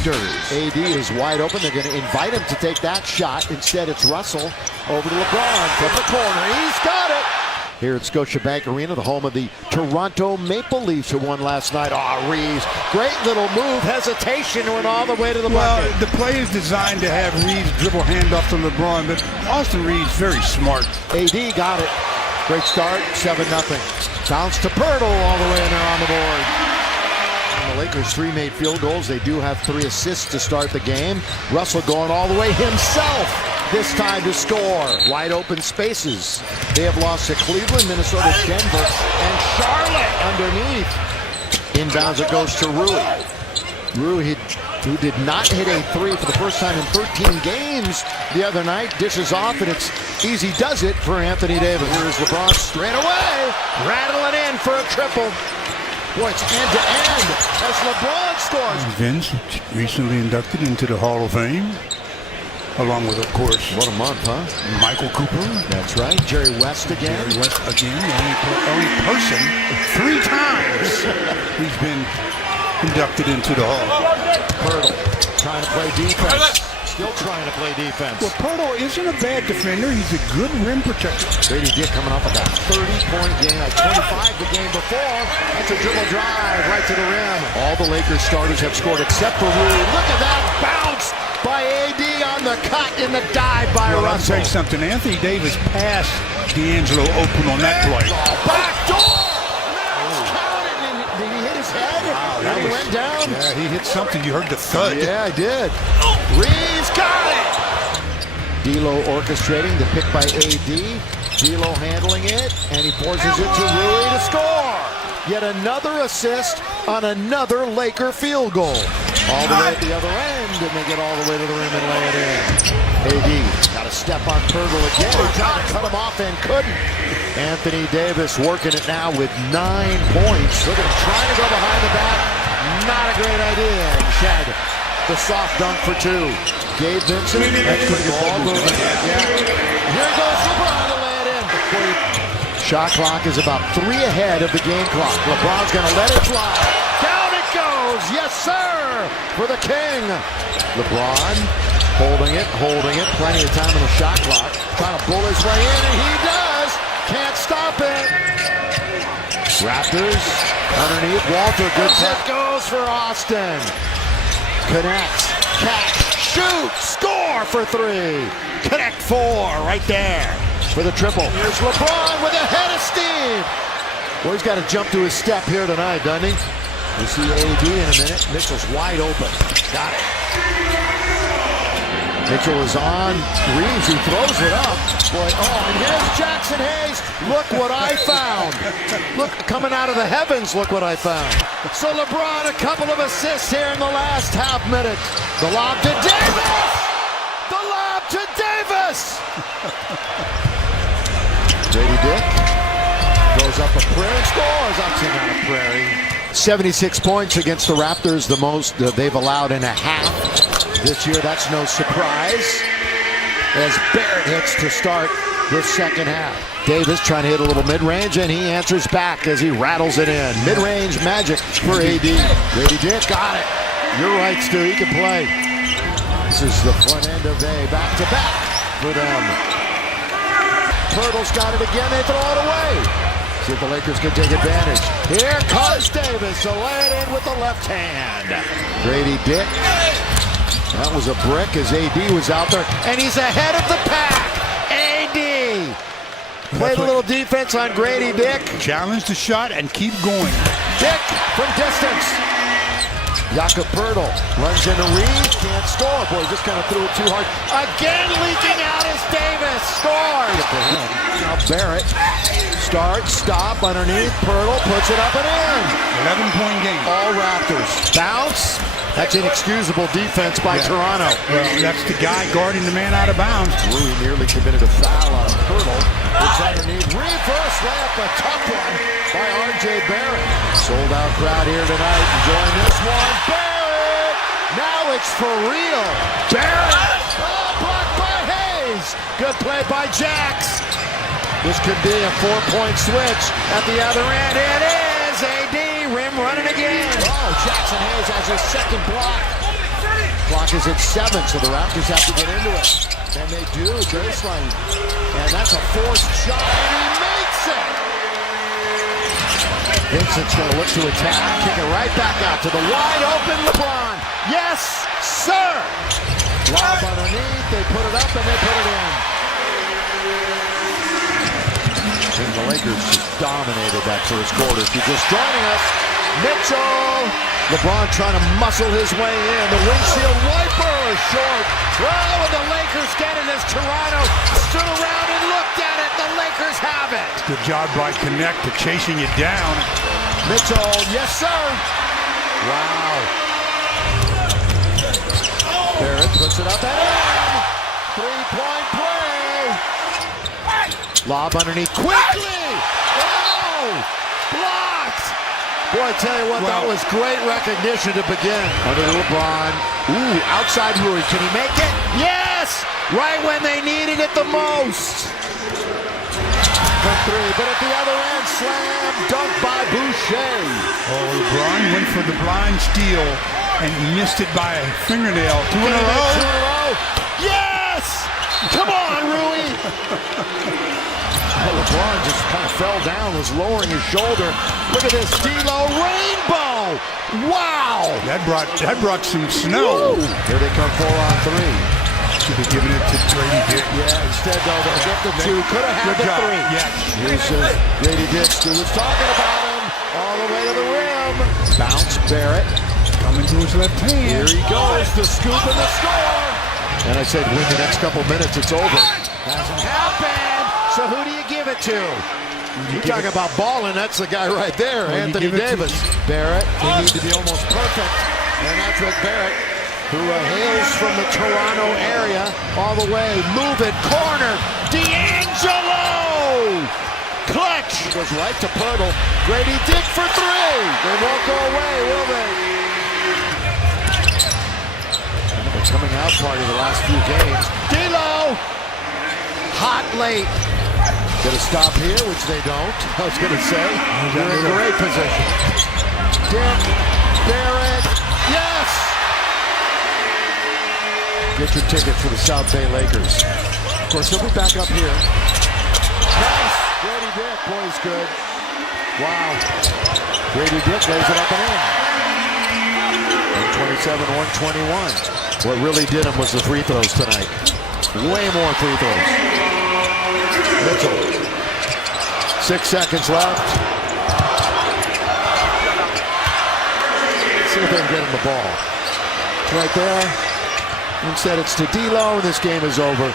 Raptors. AD is wide open. They're going to invite him to take that shot. Instead, it's Russell over to LeBron from the corner. He's got it. Here at Scotiabank Arena, the home of the Toronto Maple Leafs, who won last night. Reeves, great little move. Hesitation, went all the way to the bucket. Well, the play is designed to have Reeves dribble handoff to LeBron, but Austin Reeves very smart. AD got it. Great start, 7-0. Bounce to Pirtle all the way in there on the board. And the Lakers 3 made field goals. They do have 3 assists to start the game. Russell going all the way himself. This time to score. Wide open spaces. They have lost to Cleveland, Minnesota, Denver, and Charlotte underneath. Inbounds it goes to Rui. Rui, who did not hit a 3 for the first time in 13 games the other night, dishes off, and it's easy does it for Anthony Davis. Here's LeBron straight away, rattling in for a triple. Boy, it's end to end as LeBron scores. Vince recently inducted into the Hall of Fame. Along with, of course, what a month, huh? Michael Cooper. That's right. Jerry West again. Jerry West again. The only person 3 times he's been inducted into the Hall. Pirtle trying to play defense. Still trying to play defense. Well, Pirtle isn't a bad defender. He's a good rim protector. Grady Dick coming off about 30-point game, like 25 the game before. That's a dribble drive right to the rim. All the Lakers starters have scored except for Rui. Look at that bounce by AD on the cut in the dive by Well, Russell. I'll tell you something. Anthony Davis passed D'Angelo open on that play. Back door! Did he hit his head? Wow, That went down? Yeah, he hit something. You heard the thud. Yeah, I did. Reeves got it! D'Lo orchestrating the pick by AD. D'Lo handling it, and he forces it to Rui to score. Yet another assist on another Laker field goal. All the way at the other end, and they get all the way to the rim and lay it in. AD got a step on Pirtle again. He tried to cut him off and couldn't. Anthony Davis working it now with 9 points. Look at him trying to go behind the back. Not a great idea. And Shed, the soft dunk for 2. Gabe Vincent, extra ball movement. Yeah. Here goes LeBron to lay it in. Shot clock is about 3 ahead of the game clock. LeBron's going to let it fly. Down it goes. Yes, sir, for the King. LeBron holding it. Plenty of time on the shot clock. Trying to bull his way in, and he does. Can't stop it. Raptors underneath. Walter, good set goes for Austin. Connects. Catch. Shoot. Score for 3. Connect 4 right there for the triple. Here's LeBron with a head of steam. Well, he's got to jump to his step here tonight, doesn't he? We see AD in a minute. Mitchell's wide open. Got it. Mitchell is on Reeves, who throws it up. Boy, and here's Jackson Hayes. Look what I found. Look, coming out of the heavens, look what I found. So LeBron, a couple of assists here in the last half minute. The lob to Davis! The lob to Davis! Grady Dick goes up a prayer and scores. Up to a prairie. 76 points against the Raptors, the most they've allowed in a half. This year, that's no surprise, as Barrett hits to start this second half. Davis trying to hit a little mid-range, and he answers back as he rattles it in. Mid-range magic for AD. Grady Dick got it. You're right, Stu. He can play. This is the front end of a back-to-back for them. Pirtle's got it again. They throw it away. See if the Lakers can take advantage. Here comes Davis to lay it in with the left hand. Grady Dick. That was a brick as AD was out there, and he's ahead of the pack. AD played a little defense on Grady Dick. Challenge the shot and keep going. Dick from distance. Jakob Pirtle runs into Reeves, can't score. Boy, just kind of threw it too hard. Again leaking out is Davis. Scores. Now Barrett starts, stop underneath. Pirtle puts it up and in. 11-point game. All Raptors. Bounce. That's inexcusable defense by Toronto. Well, that's the guy guarding the man out of bounds. Rui nearly committed a foul on Pirtle. It's underneath. Reverse layup, a tough one by R.J. Barrett. Sold out crowd here tonight. Enjoying this one. Barrett! Now it's for real. Barrett! Oh, blocked by Hayes. Good play by Jax. This could be a 4-point switch at the other end. It is AD. Rim running again. Oh, Jackson Hayes has his second block. clock is at 7, so the Raptors have to get into it. And they do, baseline. And that's a forced shot, and he makes it! Vincent's going to look to attack, kick it right back out to the wide open LeBron. Yes, sir! Lob underneath, they put it up and they put it in. And the Lakers just dominated that first quarter. If you're just joining us, Mitchell, LeBron trying to muscle his way in. The windshield wiper is short. Well, and the Lakers get it as Toronto stood around and looked at it. The Lakers have it. Good job by Connect to chasing it down. Mitchell, yes, sir. Wow. Barrett puts it up and in. Three-point play. Lob underneath quickly. Oh, blocked. Boy, I tell you what, that was great recognition to begin. Under LeBron. Ooh, outside Rui. Can he make it? Yes! Right when they needed it the most. For three, but at the other end, slam dunk by Boucher. Oh, LeBron went for the blind steal and missed it by a fingernail. Two in a row. Yes! Come on, Rui. LeBron just kind of fell down, was lowering his shoulder. Look at this, D'Lo rainbow! Wow! That brought some snow. Woo. Here they come 4-on-3. Should be giving it to Grady Dick. Yeah, instead though, they get the two. Could have had the job. three. Yes. Here's Grady Dick. Stu was talking about him all the way to the rim. Bounce, Barrett. Coming to his left Here hand. he goes, the scoop and the score. And I said, win the next couple minutes, it's over. Hasn't happened. So who do you give it to? You talk about balling, that's the guy right there, Anthony Davis. Barrett, they need to be almost perfect. And that's what Barrett, who hails from the Toronto area, all the way, move it, corner, D'Angelo! Clutch! He goes right to Pirtle. Grady Dick for three. They won't go away, will they? The coming out party the last few games. D'Lo! Hot late. Gonna stop here, which they don't. I was gonna say, they're in great position. Dick, Barrett, yes! Get your tickets for the South Bay Lakers. Of course, he'll be back up here. Nice! Grady Dick, boy, he's good. Wow. Grady Dick lays it up and in. 127-121. What really did him was the free throws tonight. Way more free throws. Mitchell. 6 seconds left. See if they can get him the ball. Right there. Instead, it's to D'Lo, and this game is over.